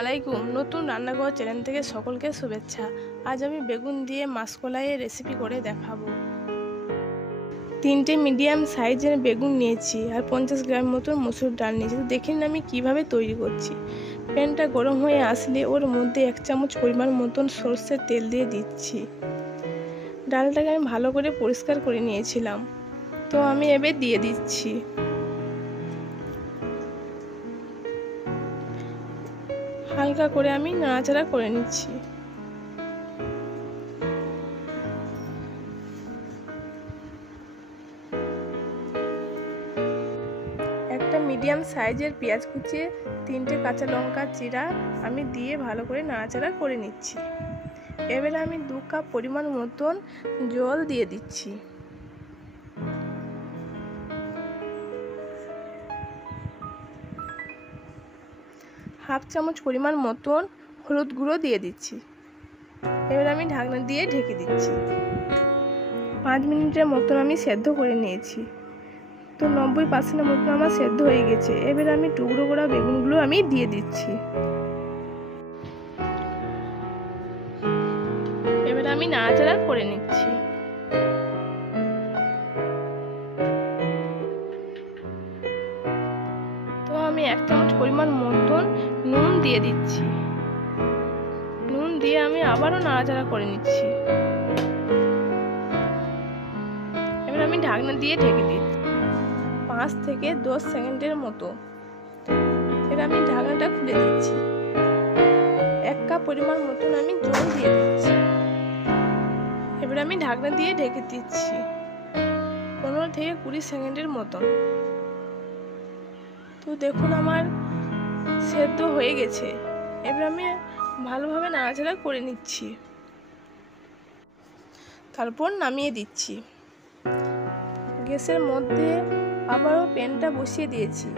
আলাইকুম। নতুন রান্নাঘর চ্যানেল থেকে সকলকে শুভেচ্ছা। আজ আমি বেগুন দিয়ে মাসকলাইয়ের রেসিপি করে দেখাবো। 3টে মিডিয়াম সাইজের বেগুন নিয়েছি আর 50 গ্রাম মতো মসুর ডাল নিয়েছি। দেখুন আমি কিভাবে তৈরি করছি। প্যানটা গরম হয়ে আসলে ওর মধ্যে 1 চামচ পরিমাণ মতন সরষের তেল দিয়ে দিচ্ছি। ডালটাকে আমি ভালো করে পরিষ্কার করে নিয়েছিলাম, তো আমি এবার দিয়ে দিচ্ছি। হালকা করে আমি নাড়াচাড়া করে নিচ্ছি। একটা মিডিয়াম সাইজের পেঁয়াজ কুচিয়ে 3টে কাঁচা লঙ্কা চিরা আমি দিয়ে ভালো করে নাড়াচাড়া করে নিচ্ছি। এবারে আমি 2 কাপ পরিমাণ মতন জল দিয়ে দিচ্ছি। হাফ চামচ পরিমাণ মতন হলুদ গুঁড়ো দিয়ে দিচ্ছি। এবার আমি ঢাকনা দিয়ে ঢেকে দিচ্ছি। 5 মিনিটের মতন আমি সেদ্ধ করে নিয়েছি, তো 90% মতন আমার সেদ্ধ হয়ে গেছে। এবার আমি টুকরো করা বেগুনগুলো আমি দিয়ে দিচ্ছি। এবার আমি নাড়াচাড়া করে নিচ্ছি। তো আমি 1 চামচ পরিমাণ মতন নুন দিয়ে দিচ্ছি। নুন দিয়ে আমি আবারও নাড়াচাড়া করে নিচ্ছি। এবার আমি ঢাকনা দিয়ে ঢেকে দিচ্ছি 5 থেকে 10 সেকেন্ডের মতো। এবার আমি ঢাকনাটা খুলে দিচ্ছি। 1 কাপ পরিমাণ মতন আমি জল দিয়ে দিচ্ছি। এবার আমি ঢাকনা দিয়ে ঢেকে দিচ্ছি 15 থেকে 20 সেকেন্ডের মতন। তো দেখুন আমার সেদ্ধ হয়ে গেছে। এবার আমি ভালোভাবে নাড়াচাড়া করে নিচ্ছি, তারপর নামিয়ে দিচ্ছি। গ্যাসের মধ্যে আবারও প্যানটা বসিয়ে দিয়েছি।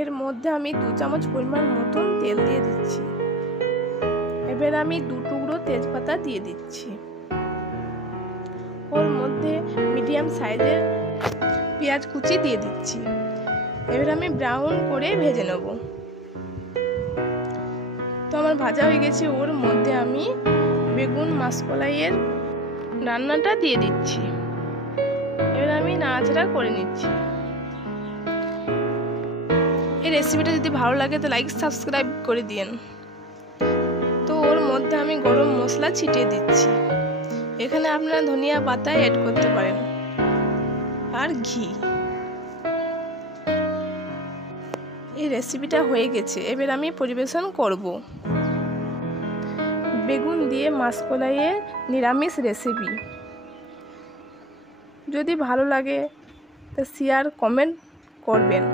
এর মধ্যে আমি 2 চামচ পরিমাণ মতন তেল দিয়ে দিচ্ছি। এবার আমি 2 টুকরো তেজপাতা দিয়ে দিচ্ছি। ওর মধ্যে মিডিয়াম সাইজের পেঁয়াজ কুচি দিয়ে দিচ্ছি। এবার আমি ব্রাউন করে ভেজে নেব। তো আমার ভাজা হয়ে গেছে। ওর মধ্যে আমি বেগুন মাসকলাইয়ের রান্নাটা দিয়ে দিচ্ছি। এবার আমি নাড়াচাড়া করে নিচ্ছি। এই রেসিপিটা যদি ভালো লাগে তো লাইক সাবস্ক্রাইব করে দিন। তো ওর মধ্যে আমি গরম মশলা ছিটিয়ে দিচ্ছি। এখানে আপনারা ধনিয়া পাতা অ্যাড করতে পারেন আর ঘি। এই রেসিপিটা হয়ে গেছে। এবার আমি পরিবেশন করব। বেগুন দিয়ে মাসকলাইয়ের নিরামিষ রেসিপি। যদি ভালো লাগে তো শেয়ার কমেন্ট করবেন।